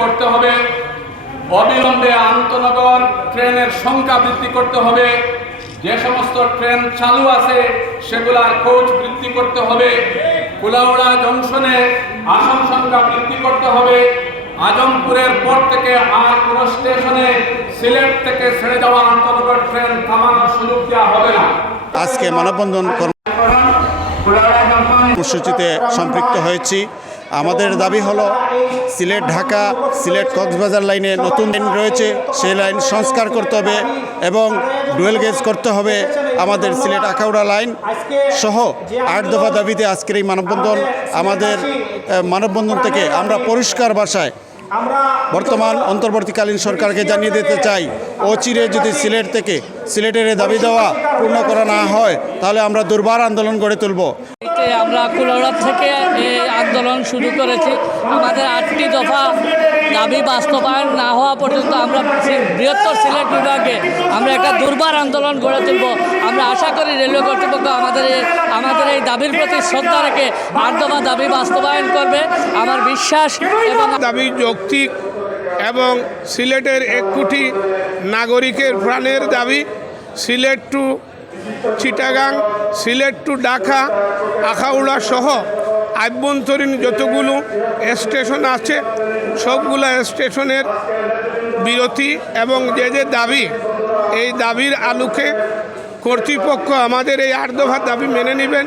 হবে। অবিলম্বে আন্তনগর ট্রেনের সংখ্যা বৃদ্ধি করতে হবে। যে সমস্ত ট্রেন চালু আছে সেগুলার কোচ বৃদ্ধি করতে হবে। কুলাউড়া জংশনে আসন সংখ্যা বৃদ্ধি করতে হবে। আজমপুরের পর থেকে আর কোনো স্টেশনে সিলেট থেকে ছেড়ে যাওয়া আন্তনগর ট্রেন থামানোর সুযোগ দেওয়া হবে না। আজকে মানববন্ধন কর্মসূচিতে সম্পৃক্ত হয়েছি। আমাদের দাবি হলো সিলেট, ঢাকা, সিলেট, কক্সবাজার লাইনে নতুন লাইন রয়েছে। সেই লাইন সংস্কার করতে হবে এবং ডুয়েল গেজ করতে হবে আমাদের সিলেট আখাউড়া লাইন সহ আট দফা দাবিতে আজকের এই মানববন্ধন আমাদের মানববন্ধন থেকে আমরা পরিষ্কার ভাষায় বর্তমান অন্তর্বর্তীকালীন সরকারকে জানিয়ে দিতে চাই, অচিরে যদি সিলেট থেকে সিলেটের দাবি দেওয়া পূর্ণ করা না হয়, তাহলে আমরা দুর্বার আন্দোলন গড়ে তুলব। আমরা কুলাউড়া থেকে এই আন্দোলন শুরু করেছি। আমাদের আটটি দফা দাবি বাস্তবায়ন না হওয়া পর্যন্ত আমরা বৃহত্তর সিলেট বিভাগে আমরা একটা দুর্বার আন্দোলন গড়ে তুলব। আমরা আশা করি রেলওয়ে কর্তৃপক্ষ আমাদের আমাদের এই দাবির প্রতি শ্রদ্ধা রেখে আট দফা দাবি বাস্তবায়ন করবে। আমার বিশ্বাস এবং দাবি যৌক্তিক এবং সিলেটের এক কোটি নাগরিকের প্রাণের দাবি। সিলেট টু চিটাগাং সিলেট টু ঢাকা আখাউড়া সহ আভ্যন্তরীণ যতগুলো স্টেশন আছে সবগুলো স্টেশনের বিরতি এবং যে যে দাবি এই দাবির আলোকে কর্তৃপক্ষ আমাদের এই আট দাবি মেনে নেবেন।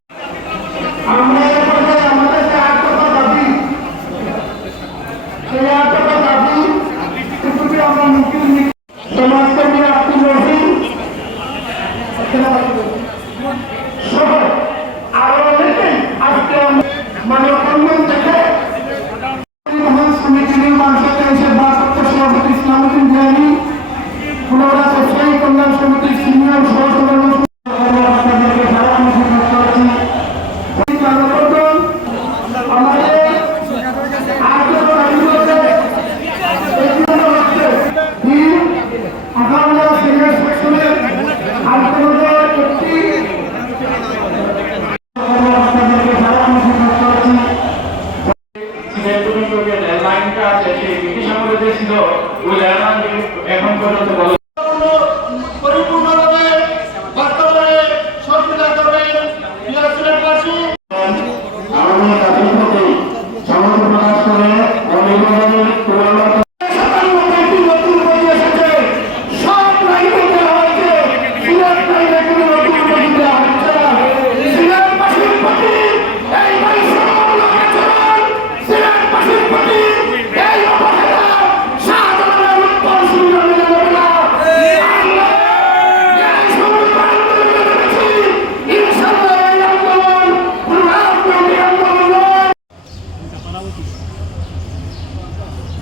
ইসলাম すいません。